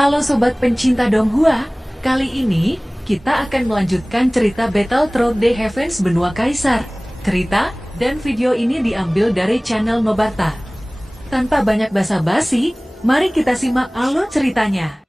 Halo sobat pencinta Donghua, kali ini kita akan melanjutkan cerita Battle Through the Heavens Benua Kaisar. Cerita dan video ini diambil dari channel Nobarta. Tanpa banyak basa-basi, mari kita simak alur ceritanya.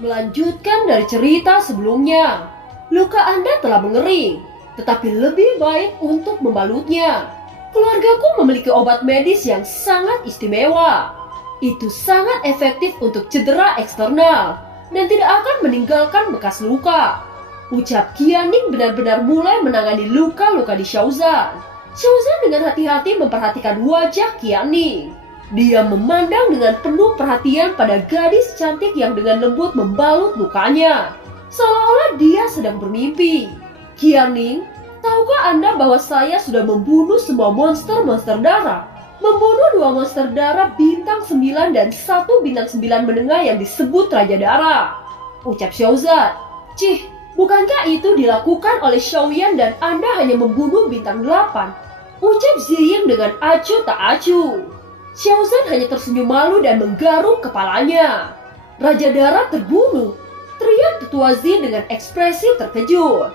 Melanjutkan dari cerita sebelumnya, luka Anda telah mengering, tetapi lebih baik untuk membalutnya. Keluargaku memiliki obat medis yang sangat istimewa. Itu sangat efektif untuk cedera eksternal dan tidak akan meninggalkan bekas luka. Ucap Qianing benar-benar mulai menangani luka-luka di Xiaozan. Xiaozan dengan hati-hati memperhatikan wajah Qianing. Dia memandang dengan penuh perhatian pada gadis cantik yang dengan lembut membalut lukanya, seolah-olah dia sedang bermimpi. Qianing, tahukah Anda bahwa saya sudah membunuh semua monster-monster darah? Membunuh 2 monster darah bintang 9 dan 1 bintang 9 menengah yang disebut Raja Darah. Ucap Xiaozan. Cih, bukankah itu dilakukan oleh Xiaoyan dan Anda hanya membunuh bintang 8? Ucap Ziying dengan acuh tak acuh. Xiaozan hanya tersenyum malu dan menggaruk kepalanya. Raja Darah terbunuh, teriak Tetua Zi dengan ekspresi terkejut.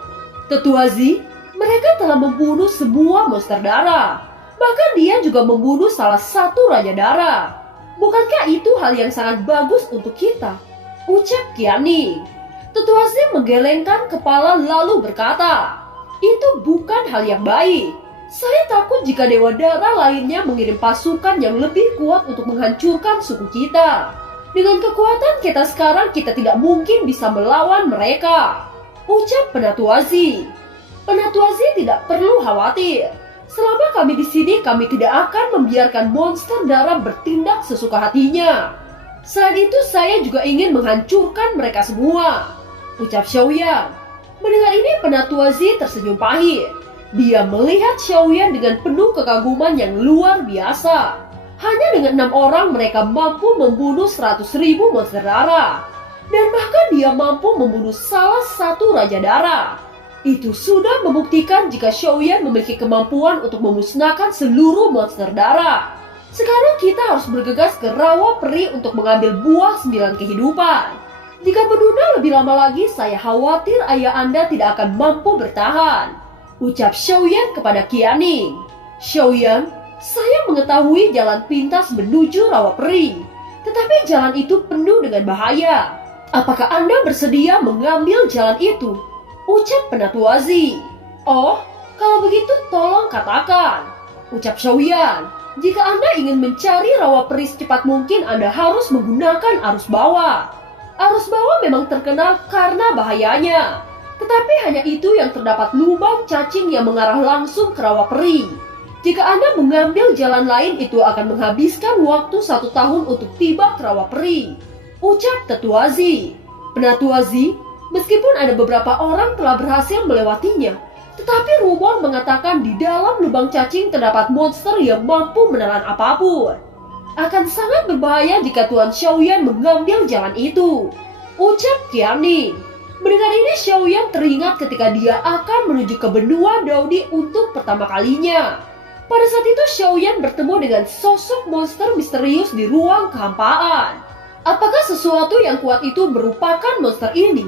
Tetua Zi, mereka telah membunuh semua monster darah. Bahkan dia juga membunuh salah satu Raja Darah. Bukankah itu hal yang sangat bagus untuk kita? Ucap Qianing. Tetua Zi menggelengkan kepala lalu berkata, itu bukan hal yang baik. Saya takut jika Dewa Darah lainnya mengirim pasukan yang lebih kuat untuk menghancurkan suku kita. Dengan kekuatan kita sekarang, kita tidak mungkin bisa melawan mereka. Ucap Penatua Zi. Penatua Zi tidak perlu khawatir. Selama kami di sini, kami tidak akan membiarkan monster darah bertindak sesuka hatinya. Selain itu, saya juga ingin menghancurkan mereka semua. Ucap Xiaoyan. Mendengar ini, Penatua Zi tersenyum pahit. Dia melihat Xiaoyan dengan penuh kekaguman yang luar biasa. Hanya dengan 6 orang mereka mampu membunuh 100.000 monster darah. Dan bahkan dia mampu membunuh salah satu Raja Darah. Itu sudah membuktikan jika Xiaoyan memiliki kemampuan untuk memusnahkan seluruh monster darah. Sekarang kita harus bergegas ke Rawa Peri untuk mengambil buah 9 kehidupan. Jika menunda lebih lama lagi, saya khawatir ayah Anda tidak akan mampu bertahan. Ucap Xiaoyan kepada Qianing. Xiaoyan, saya mengetahui jalan pintas menuju Rawa Peri. Tetapi jalan itu penuh dengan bahaya. Apakah Anda bersedia mengambil jalan itu? Ucap Penatua Zi. Oh, kalau begitu tolong katakan. Ucap Xiaoyan. Jika Anda ingin mencari Rawa Peri secepat mungkin, Anda harus menggunakan arus bawah. Arus bawah memang terkenal karena bahayanya. Tetapi hanya itu yang terdapat lubang cacing yang mengarah langsung ke Rawa Peri. Jika Anda mengambil jalan lain, itu akan menghabiskan waktu 1 tahun untuk tiba ke Rawa Peri. Ucap Tetua Zi. Penatua Zi, meskipun ada beberapa orang telah berhasil melewatinya, tetapi rumor mengatakan di dalam lubang cacing terdapat monster yang mampu menelan apapun. Akan sangat berbahaya jika Tuan Xiaoyan mengambil jalan itu. Ucap Qianing. Mendengar ini, Xiaoyan teringat ketika dia akan menuju ke benua Daodi untuk pertama kalinya. Pada saat itu Xiaoyan bertemu dengan sosok monster misterius di ruang kehampaan. Apakah sesuatu yang kuat itu merupakan monster ini?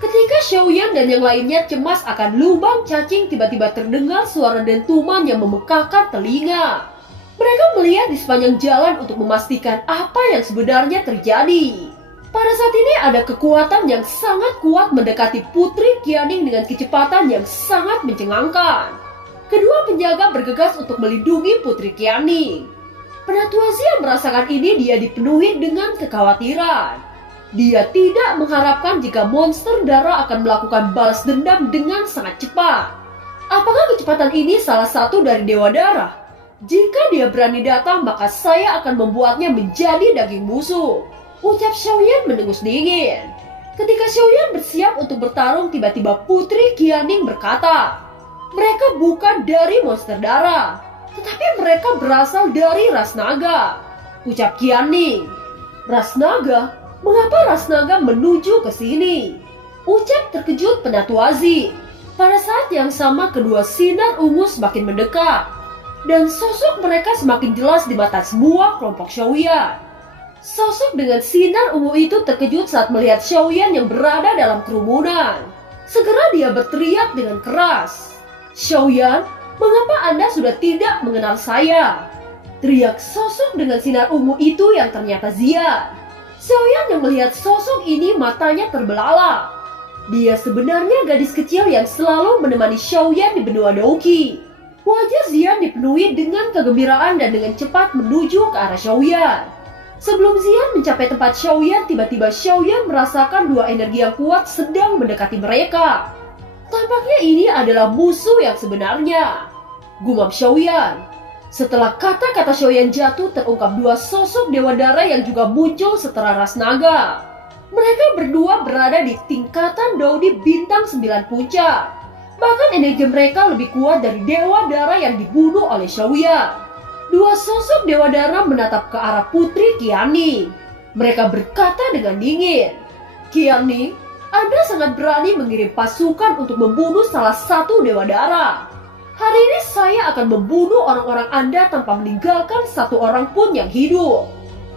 Ketika Xiaoyan dan yang lainnya cemas akan lubang cacing, tiba-tiba terdengar suara dentuman yang memekakkan telinga. Mereka melihat di sepanjang jalan untuk memastikan apa yang sebenarnya terjadi. Pada saat ini ada kekuatan yang sangat kuat mendekati Putri Qianing dengan kecepatan yang sangat mencengangkan. Kedua penjaga bergegas untuk melindungi Putri Qianing. Penatua Zi yang merasakan ini, dia dipenuhi dengan kekhawatiran. Dia tidak mengharapkan jika monster darah akan melakukan balas dendam dengan sangat cepat. Apakah kecepatan ini salah satu dari Dewa Darah? Jika dia berani datang, maka saya akan membuatnya menjadi daging musuh. Ucap Xiaoyan mendengus dingin. Ketika Xiaoyan bersiap untuk bertarung, tiba-tiba Putri Qianing berkata, mereka bukan dari monster darah, tetapi mereka berasal dari ras naga. Ucap Qianing. Ras naga? Mengapa ras naga menuju ke sini? Ucap terkejut Penatua Zi. Pada saat yang sama, kedua sinar ungu semakin mendekat, dan sosok mereka semakin jelas di mata semua kelompok Xiaoyan. Sosok dengan sinar ungu itu terkejut saat melihat Xiaoyan yang berada dalam kerumunan. Segera dia berteriak dengan keras. "Xiaoyan, mengapa Anda sudah tidak mengenal saya?" Teriak sosok dengan sinar ungu itu yang ternyata Zian. Xiaoyan yang melihat sosok ini matanya terbelalak. Dia sebenarnya gadis kecil yang selalu menemani Xiaoyan di benua Douqi. Wajah Zian dipenuhi dengan kegembiraan dan dengan cepat menuju ke arah Xiaoyan. Sebelum Zian mencapai tempat Xiaoyan, tiba-tiba Xiaoyan merasakan dua energi yang kuat sedang mendekati mereka. Tampaknya ini adalah musuh yang sebenarnya, gumam Xiaoyan. Setelah kata-kata Xiaoyan jatuh, terungkap dua sosok dewa dara yang juga muncul setara ras naga. Mereka berdua berada di tingkatan Daudi bintang 9 puncak. Bahkan energi mereka lebih kuat dari dewa dara yang dibunuh oleh Xiaoyan. Dua sosok dewa dara menatap ke arah putri Qianning. Mereka berkata dengan dingin, "Qianning, Anda sangat berani mengirim pasukan untuk membunuh salah satu dewa dara. Hari ini saya akan membunuh orang-orang Anda tanpa meninggalkan satu orang pun yang hidup,"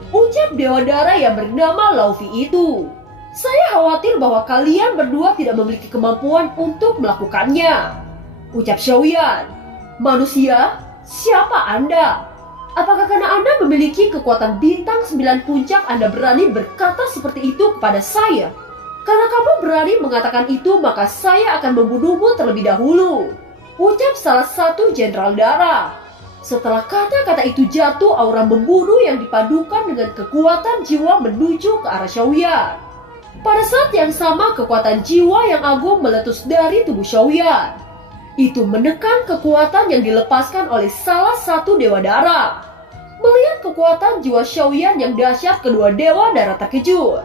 ucap dewa dara yang bernama Laufey itu. "Saya khawatir bahwa kalian berdua tidak memiliki kemampuan untuk melakukannya," ucap Xiaoyan. "Manusia, siapa Anda? Apakah karena Anda memiliki kekuatan bintang 9 puncak Anda berani berkata seperti itu kepada saya? Karena kamu berani mengatakan itu, maka saya akan membunuhmu terlebih dahulu," ucap salah satu jenderal dara. Setelah kata-kata itu jatuh, aura membunuh yang dipadukan dengan kekuatan jiwa menuju ke arah Xiaoyan. Pada saat yang sama, kekuatan jiwa yang agung meletus dari tubuh Xiaoyan. Itu menekan kekuatan yang dilepaskan oleh salah satu dewa dara. Melihat kekuatan jiwa Xiaoyan yang dahsyat, kedua dewa dara terkejut.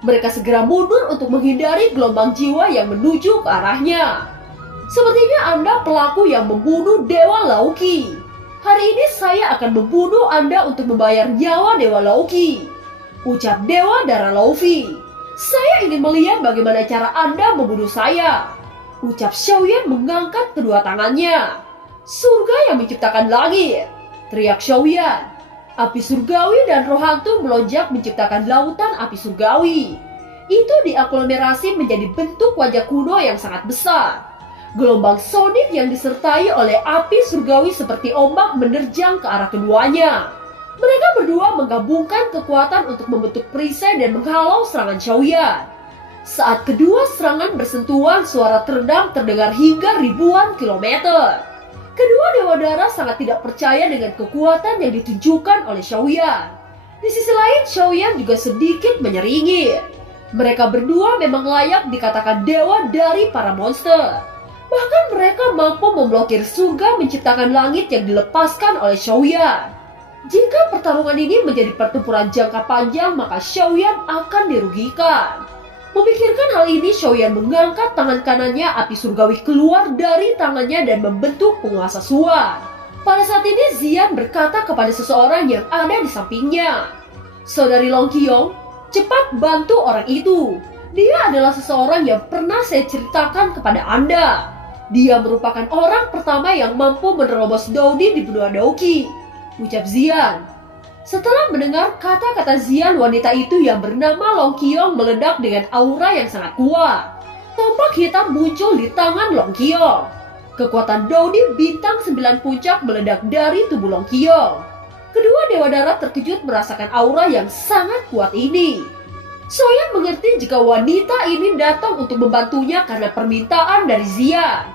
Mereka segera mundur untuk menghindari gelombang jiwa yang menuju ke arahnya. "Sepertinya Anda pelaku yang membunuh Dewa Laoqi. Hari ini saya akan membunuh Anda untuk membayar nyawa Dewa Laoqi," ucap dewa dara Laufey. "Saya ingin melihat bagaimana cara Anda membunuh saya," ucap Xiaoyan mengangkat kedua tangannya. "Surga yang menciptakan langit," teriak Xiaoyan. Api surgawi dan roh hantu melonjak menciptakan lautan api surgawi. Itu diaglomerasi menjadi bentuk wajah kuno yang sangat besar. Gelombang sonik yang disertai oleh api surgawi seperti ombak menerjang ke arah keduanya. Mereka berdua menggabungkan kekuatan untuk membentuk perisai dan menghalau serangan Xiaoyan. Saat kedua serangan bersentuhan, suara teredam terdengar hingga ribuan kilometer. Kedua dewa dara sangat tidak percaya dengan kekuatan yang ditunjukkan oleh Xiaoyan. Di sisi lain, Xiaoyan juga sedikit menyeringit. Mereka berdua memang layak dikatakan dewa dari para monster. Bahkan mereka mampu memblokir surga menciptakan langit yang dilepaskan oleh Xiaoyan. Jika pertarungan ini menjadi pertempuran jangka panjang, maka Xiaoyan akan dirugikan. Memikirkan hal ini, Xiaoyan mengangkat tangan kanannya, api surgawi keluar dari tangannya dan membentuk penguasa Suan. Pada saat ini, Zian berkata kepada seseorang yang ada di sampingnya, "Saudari Long Qiong, cepat bantu orang itu. Dia adalah seseorang yang pernah saya ceritakan kepada Anda. Dia merupakan orang pertama yang mampu menerobos Daudi di benua Douqi," ucap Zian. Setelah mendengar kata-kata Zian, wanita itu yang bernama Long Qiong meledak dengan aura yang sangat kuat. Tombak hitam muncul di tangan Long Qiong. Kekuatan Daudi bintang 9 puncak meledak dari tubuh Long Qiong. Kedua dewa darat terkejut merasakan aura yang sangat kuat ini. Xiaoyan mengerti jika wanita ini datang untuk membantunya karena permintaan dari Zian.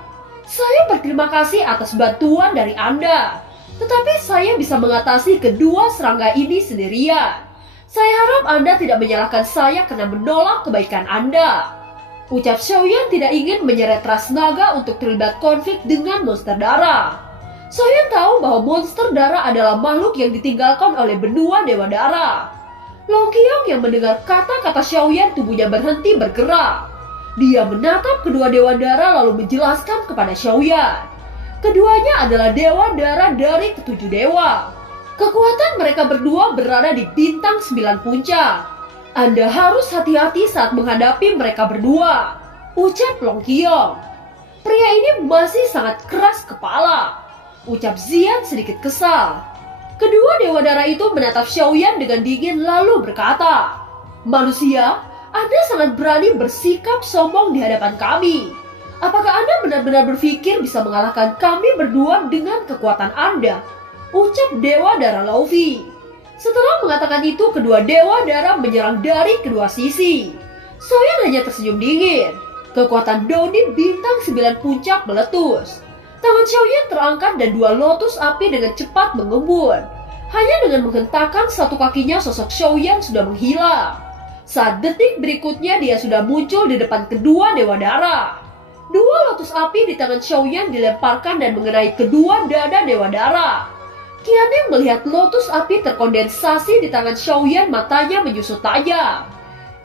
"Saya berterima kasih atas bantuan dari Anda. Tetapi saya bisa mengatasi kedua serangga ini sendirian. Saya harap Anda tidak menyalahkan saya karena menolak kebaikan Anda," ucap Xiaoyan tidak ingin menyeret ras naga untuk terlibat konflik dengan monster darah. Xiaoyan tahu bahwa monster darah adalah makhluk yang ditinggalkan oleh benua dewa darah. Long Qiong yang mendengar kata-kata Xiaoyan, tubuhnya berhenti bergerak. Dia menatap kedua dewa darah lalu menjelaskan kepada Xiaoyan. Keduanya adalah dewa darah dari ketujuh dewa. Kekuatan mereka berdua berada di bintang 9 puncak. Anda harus hati-hati saat menghadapi mereka berdua, ucap Long Qiong. Pria ini masih sangat keras kepala, ucap Zian sedikit kesal. Kedua dewa darah itu menatap Xiaoyan dengan dingin lalu berkata, "Manusia, Anda sangat berani bersikap sombong di hadapan kami. Apakah Anda benar-benar berpikir bisa mengalahkan kami berdua dengan kekuatan Anda?" Ucap dewa darah Luffy. Setelah mengatakan itu, kedua dewa darah menyerang dari kedua sisi. Xiaoyan hanya tersenyum dingin. Kekuatan Doni bintang 9 puncak meletus. Tangan Xiaoyan terangkat dan dua lotus api dengan cepat mengembun. Hanya dengan menghentakkan satu kakinya, sosok Xiaoyan sudah menghilang. Saat detik berikutnya dia sudah muncul di depan kedua dewa darah. Dua lotus api di tangan Xiaoyan dilemparkan dan mengenai kedua dada dewa darah. Qianlong melihat lotus api terkondensasi di tangan Xiaoyan, matanya menyusut tajam.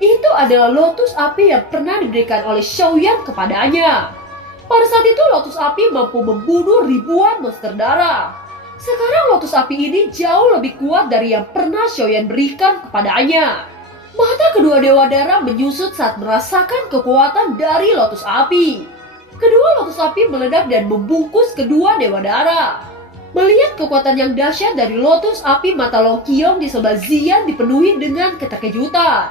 Itu adalah lotus api yang pernah diberikan oleh Xiaoyan kepadanya. Pada saat itu lotus api mampu membunuh ribuan monster darah. Sekarang lotus api ini jauh lebih kuat dari yang pernah Xiaoyan berikan kepadanya. Mata kedua dewa darah menyusut saat merasakan kekuatan dari lotus api. Kedua lotus api meledak dan membungkus kedua dewa darah. Melihat kekuatan yang dahsyat dari lotus api, mata Long Qiong di sebelah Xian dipenuhi dengan keterkejutan.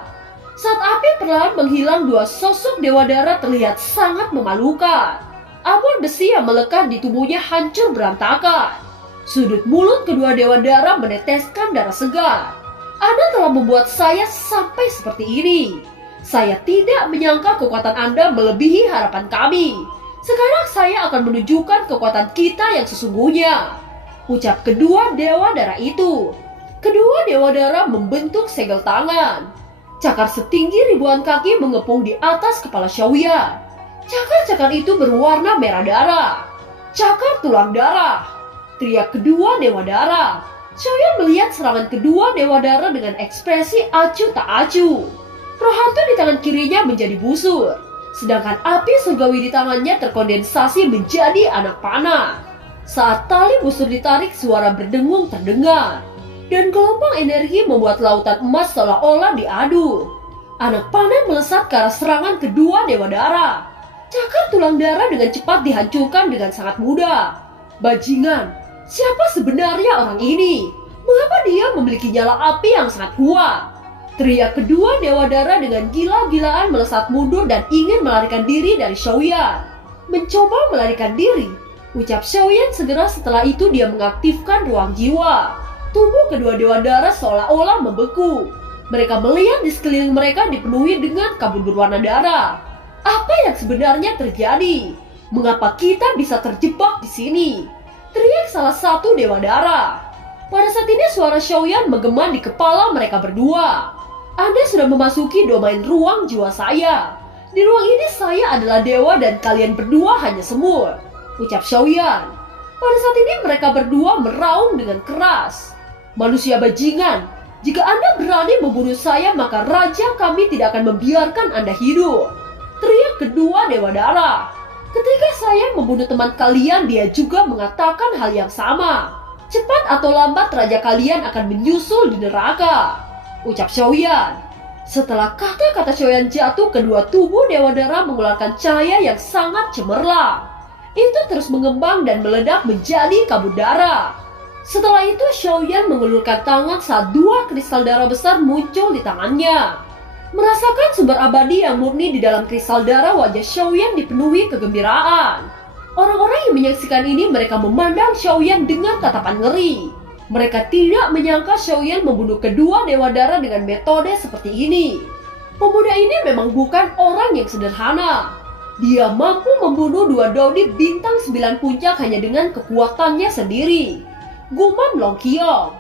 Saat api perlahan menghilang, dua sosok dewa darah terlihat sangat memalukan. Armor besi yang melekat di tubuhnya hancur berantakan. Sudut mulut kedua dewa darah meneteskan darah segar. Anda telah membuat saya sampai seperti ini. Saya tidak menyangka kekuatan Anda melebihi harapan kami. Sekarang saya akan menunjukkan kekuatan kita yang sesungguhnya, ucap kedua dewa darah itu. Kedua dewa darah membentuk segel tangan. Cakar setinggi ribuan kaki mengepung di atas kepala Xiaoyan. Cakar-cakar itu berwarna merah darah. Cakar tulang darah, teriak kedua dewa darah. Xiaoyan melihat serangan kedua dewa darah dengan ekspresi acuh tak acuh. Roh hantu di tangan kirinya menjadi busur, sedangkan api surgawi di tangannya terkondensasi menjadi anak panah. Saat tali busur ditarik, suara berdengung terdengar, dan gelombang energi membuat lautan emas seolah-olah diaduk. Anak panah melesat ke arah serangan kedua dewa darah. Cakar tulang darah dengan cepat dihancurkan dengan sangat mudah. Bajingan, siapa sebenarnya orang ini? Mengapa dia memiliki nyala api yang sangat kuat? Teriak kedua dewa darah dengan gila-gilaan melesat mundur dan ingin melarikan diri dari Xiaoyan. Mencoba melarikan diri, ucap Xiaoyan segera setelah itu dia mengaktifkan ruang jiwa. Tubuh kedua dewa darah seolah-olah membeku. Mereka melihat di sekeliling mereka dipenuhi dengan kabut berwarna darah. Apa yang sebenarnya terjadi? Mengapa kita bisa terjebak di sini? Teriak salah satu dewa darah. Pada saat ini suara Xiaoyan menggema di kepala mereka berdua. Anda sudah memasuki domain ruang jiwa saya. Di ruang ini saya adalah dewa dan kalian berdua hanya semut, ucap Xiaoyan. Pada saat ini mereka berdua meraung dengan keras. Manusia bajingan, jika Anda berani membunuh saya, maka raja kami tidak akan membiarkan Anda hidup. Teriak kedua dewa darah. Ketika saya membunuh teman kalian, dia juga mengatakan hal yang sama. Cepat atau lambat raja kalian akan menyusul di neraka, ucap Xiaoyan. Setelah kata-kata Xiaoyan jatuh, kedua tubuh dewa darah mengeluarkan cahaya yang sangat cemerlang. Itu terus mengembang dan meledak menjadi kabut darah. Setelah itu Xiaoyan mengulurkan tangan saat dua kristal darah besar muncul di tangannya. Merasakan sumber abadi yang murni di dalam kristal darah, wajah Xiaoyan dipenuhi kegembiraan. Orang-orang yang menyaksikan ini mereka memandang Xiaoyan dengan tatapan ngeri. Mereka tidak menyangka Xiaoyan membunuh kedua dewa darah dengan metode seperti ini. Pemuda ini memang bukan orang yang sederhana. Dia mampu membunuh dua Doni bintang 9 puncak hanya dengan kekuatannya sendiri, gumam Long Qiong.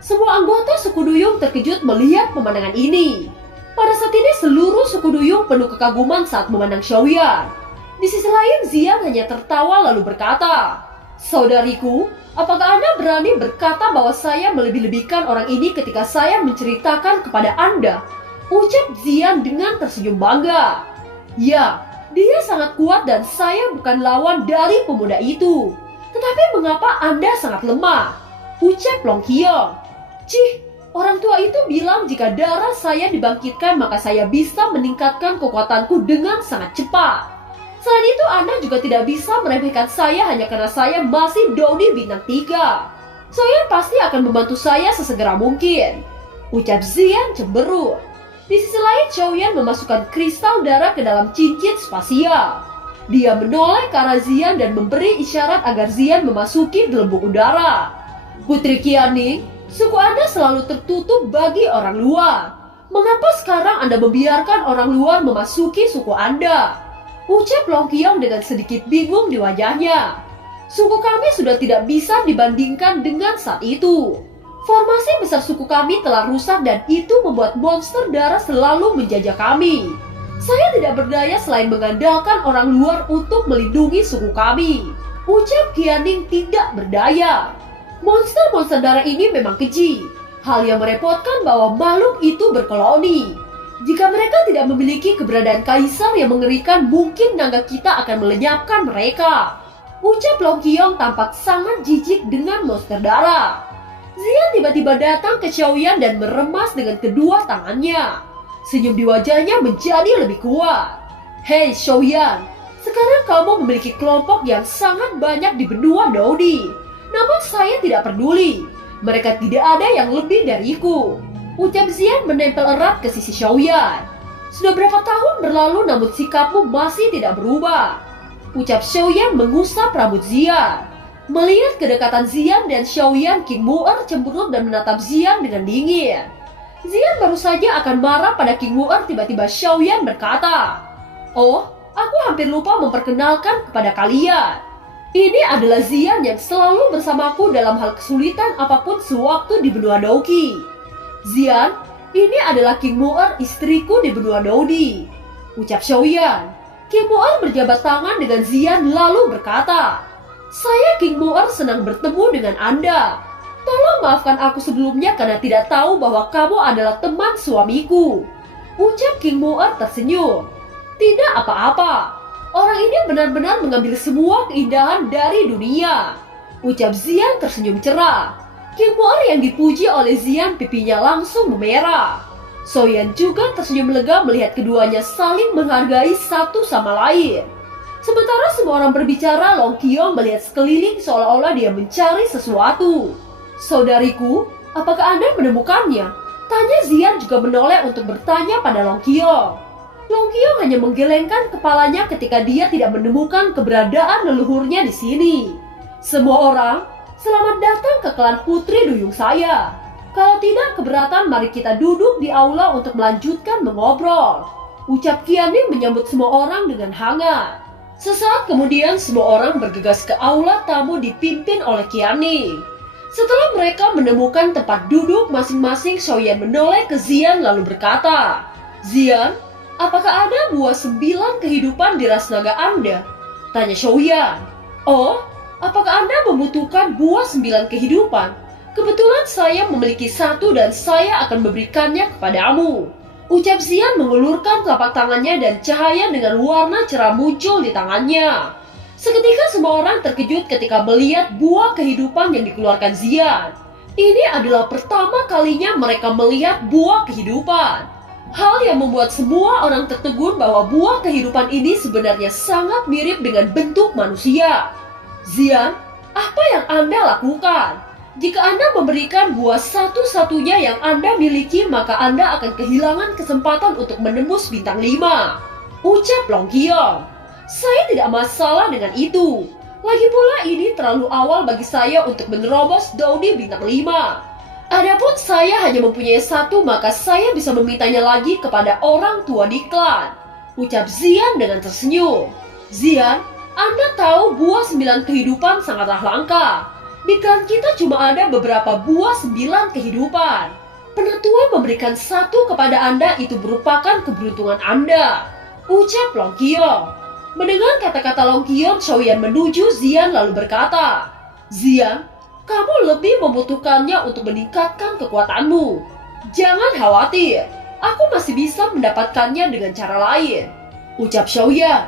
Semua anggota suku Duyung terkejut melihat pemandangan ini. Pada saat ini seluruh suku Duyung penuh kekaguman saat memandang Xiaoyan. Di sisi lain, Xian hanya tertawa lalu berkata, "Saudariku, apakah Anda berani berkata bahwa saya melebih-lebihkan orang ini ketika saya menceritakan kepada Anda?" Ucap Xian dengan tersenyum bangga. "Ya, dia sangat kuat dan saya bukan lawan dari pemuda itu. Tetapi mengapa Anda sangat lemah?" Ucap Long Qiong. "Cih, orang tua itu bilang jika darah saya dibangkitkan maka saya bisa meningkatkan kekuatanku dengan sangat cepat. Selain itu Anda juga tidak bisa meremehkan saya hanya karena saya masih Doni bintang 3. Xiaoyan pasti akan membantu saya sesegera mungkin, ucap Zian cemberut. Di sisi lain, Xiaoyan memasukkan kristal darah ke dalam cincin spasial. Dia menoleh ke arah Zian dan memberi isyarat agar Zian memasuki gelembung udara. Putri Qianing, suku Anda selalu tertutup bagi orang luar. Mengapa sekarang Anda membiarkan orang luar memasuki suku Anda? Ucap Long Qiong dengan sedikit bingung di wajahnya. Suku kami sudah tidak bisa dibandingkan dengan saat itu. Formasi besar suku kami telah rusak dan itu membuat monster darah selalu menjajah kami. Saya tidak berdaya selain mengandalkan orang luar untuk melindungi suku kami. Ucap Qianing tidak berdaya. Monster-monster darah ini memang keji. Hal yang merepotkan bahwa makhluk itu berkoloni. Jika mereka tidak memiliki keberadaan kaisar yang mengerikan, mungkin naga kita akan melenyapkan mereka. Ucap Long Qiong tampak sangat jijik dengan monster darah. Zian tiba-tiba datang ke Xiaoyan dan meremas dengan kedua tangannya. Senyum di wajahnya menjadi lebih kuat. Hei Xiaoyan, sekarang kamu memiliki kelompok yang sangat banyak di benua Dodi. Namun saya tidak peduli. Mereka tidak ada yang lebih dariku. Ucap Zian menempel erat ke sisi Xiaoyan. Sudah berapa tahun berlalu namun sikapmu masih tidak berubah. Ucap Xiaoyan mengusap rambut Zian. Melihat kedekatan Zian dan Xiaoyan, King Mu'er cemberut dan menatap Zian dengan dingin. Zian baru saja akan marah pada King Mu'er, tiba-tiba Xiaoyan berkata, "Oh, aku hampir lupa memperkenalkan kepada kalian. Ini adalah Zian yang selalu bersamaku dalam hal kesulitan apapun sewaktu di benua Douqi. Zian, ini adalah King Mu'er, istriku di benua Dodi." Ucap Xiaoyan. King Mu'er berjabat tangan dengan Zian lalu berkata, "Saya King Mu'er senang bertemu dengan Anda. Tolong maafkan aku sebelumnya karena tidak tahu bahwa kamu adalah teman suamiku." Ucap King Mu'er tersenyum. "Tidak apa-apa. Orang ini benar-benar mengambil semua keindahan dari dunia." Ucap Zian tersenyum cerah. King Mu'er yang dipuji oleh Zian pipinya langsung memerah. Xiaoyan juga tersenyum lega melihat keduanya saling menghargai satu sama lain. Sementara semua orang berbicara, Long Qiong melihat sekeliling seolah-olah dia mencari sesuatu. "Saudariku, apakah Anda menemukannya?" Tanya Zian juga menoleh untuk bertanya pada Long Qiong. Long Qiong hanya menggelengkan kepalanya ketika dia tidak menemukan keberadaan leluhurnya di sini. "Semua orang, selamat datang ke klan Putri Duyung saya. Kalau tidak keberatan, mari kita duduk di aula untuk melanjutkan mengobrol." Ucap Qianing menyambut semua orang dengan hangat. Sesaat kemudian semua orang bergegas ke aula tamu dipimpin oleh Qianing. Setelah mereka menemukan tempat duduk masing-masing, Xiaoyan menoleh ke Zian lalu berkata, "Zian, apakah ada buah 9 kehidupan di ras naga Anda?" Tanya Xiaoyan. "Oh, apakah Anda membutuhkan buah 9 kehidupan? Kebetulan saya memiliki 1 dan saya akan memberikannya kepadamu." Ucap Zian mengulurkan telapak tangannya dan cahaya dengan warna cerah muncul di tangannya. Seketika semua orang terkejut ketika melihat buah kehidupan yang dikeluarkan Zian. Ini adalah pertama kalinya mereka melihat buah kehidupan. Hal yang membuat semua orang tertegun bahwa buah kehidupan ini sebenarnya sangat mirip dengan bentuk manusia. "Zian, apa yang Anda lakukan? Jika Anda memberikan buah satu-satunya yang Anda miliki, maka Anda akan kehilangan kesempatan untuk menembus bintang 5. Ucap Long Qiong. "Saya tidak masalah dengan itu. Lagi pula ini terlalu awal bagi saya untuk menerobos Dodi bintang 5. Adapun saya hanya mempunyai 1, maka saya bisa memintanya lagi kepada orang tua di klan." Ucap Zian dengan tersenyum. "Zian, Anda tahu buah 9 kehidupan sangatlah langka. Di klan kita cuma ada beberapa buah 9 kehidupan. Penatua memberikan 1 kepada Anda itu merupakan keberuntungan Anda." Ucap Long Qiong. Mendengar kata-kata Long Qiong, Xiaoyan menuju Zian lalu berkata, "Zian, kamu lebih membutuhkannya untuk meningkatkan kekuatanmu. Jangan khawatir, aku masih bisa mendapatkannya dengan cara lain." Ucap Xiaoyan.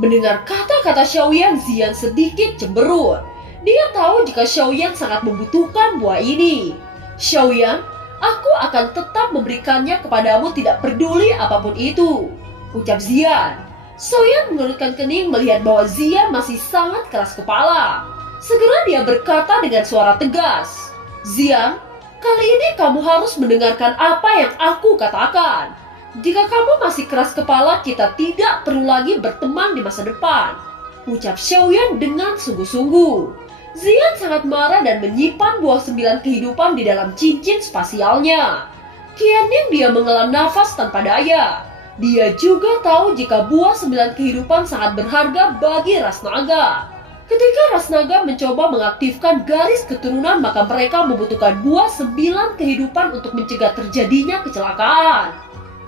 Mendengar kata-kata Xiaoyan, Zian sedikit cemberut. Dia tahu jika Xiaoyan sangat membutuhkan buah ini. "Xiaoyan, aku akan tetap memberikannya kepadamu tidak peduli apapun itu." Ucap Zian. Xiaoyan mengerutkan kening melihat bahwa Zian masih sangat keras kepala. Segera dia berkata dengan suara tegas, "Xian, kali ini kamu harus mendengarkan apa yang aku katakan. Jika kamu masih keras kepala, kita tidak perlu lagi berteman di masa depan," ucap Xiaoyan dengan sungguh-sungguh. Xian sangat marah dan menyimpan buah 9 kehidupan di dalam cincin spasialnya. Qianning dia menghela nafas tanpa daya. Dia juga tahu jika buah 9 kehidupan sangat berharga bagi ras naga. Ketika ras naga mencoba mengaktifkan garis keturunan, maka mereka membutuhkan buah 9 kehidupan untuk mencegah terjadinya kecelakaan.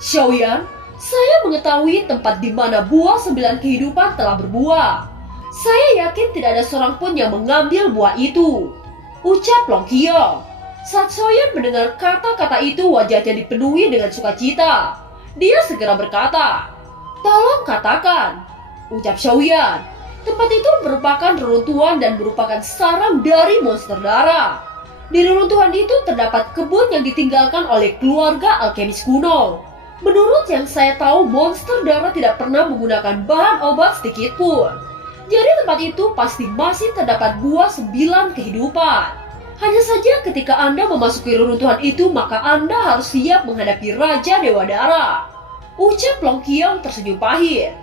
Xiaoyan, saya mengetahui tempat di mana buah 9 kehidupan telah berbuah. Saya yakin tidak ada seorang pun yang mengambil buah itu, ucap Long Qiong. Saat Xiaoyan mendengar kata-kata itu, wajahnya dipenuhi dengan sukacita. Dia segera berkata, "Tolong katakan," ucap Xiaoyan. Tempat itu merupakan reruntuhan dan merupakan sarang dari monster darah. Di reruntuhan itu terdapat kebun yang ditinggalkan oleh keluarga alkemis kuno. Menurut yang saya tahu, monster darah tidak pernah menggunakan bahan obat sedikit pun. Jadi tempat itu pasti masih terdapat buah 9 kehidupan. Hanya saja ketika Anda memasuki reruntuhan itu, maka Anda harus siap menghadapi Raja Dewa Darah, ucap Long Qiong tersenyum pahit.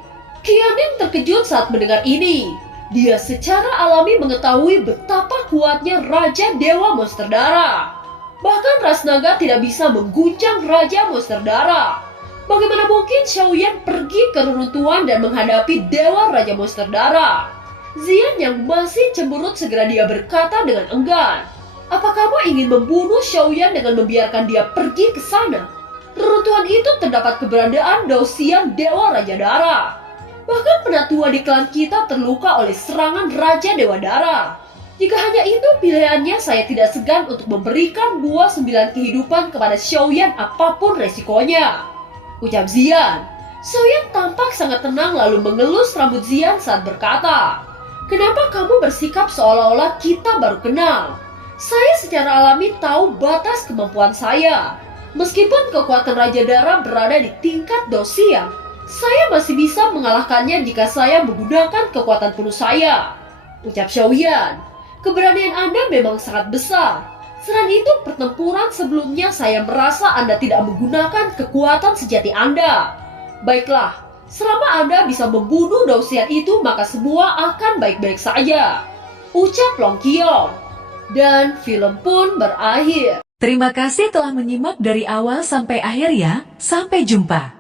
Qianning terkejut saat mendengar ini. Dia secara alami mengetahui betapa kuatnya Raja Dewa Monster Darah. Bahkan ras naga tidak bisa mengguncang Raja Monster Darah. Bagaimana mungkin Xiaoyan pergi ke reruntuhan dan menghadapi Dewa Raja Monster Darah? Xian yang masih cemberut segera dia berkata dengan enggan, "Apa kamu ingin membunuh Xiaoyan dengan membiarkan dia pergi ke sana?" Reruntuhan itu terdapat keberadaan Dao Xian Dewa Raja Darah. Bahkan penatua di klan kita terluka oleh serangan Raja Dewa Darah. Jika hanya itu pilihannya, saya tidak segan untuk memberikan buah 9 kehidupan kepada Xiaoyan apapun resikonya, ucap Xian. Xiaoyan tampak sangat tenang lalu mengelus rambut Xian saat berkata, "Kenapa kamu bersikap seolah-olah kita baru kenal? Saya secara alami tahu batas kemampuan saya. Meskipun kekuatan Raja Darah berada di tingkat Dao Xian, saya masih bisa mengalahkannya jika saya menggunakan kekuatan penuh saya," ucap Xiaoyan. "Keberanian Anda memang sangat besar. Selain itu, pertempuran sebelumnya saya merasa Anda tidak menggunakan kekuatan sejati Anda. Baiklah, selama Anda bisa membunuh Dao Xian itu, maka semua akan baik-baik saja," ucap Long Qiong. Dan film pun berakhir. Terima kasih telah menyimak dari awal sampai akhir ya. Sampai jumpa.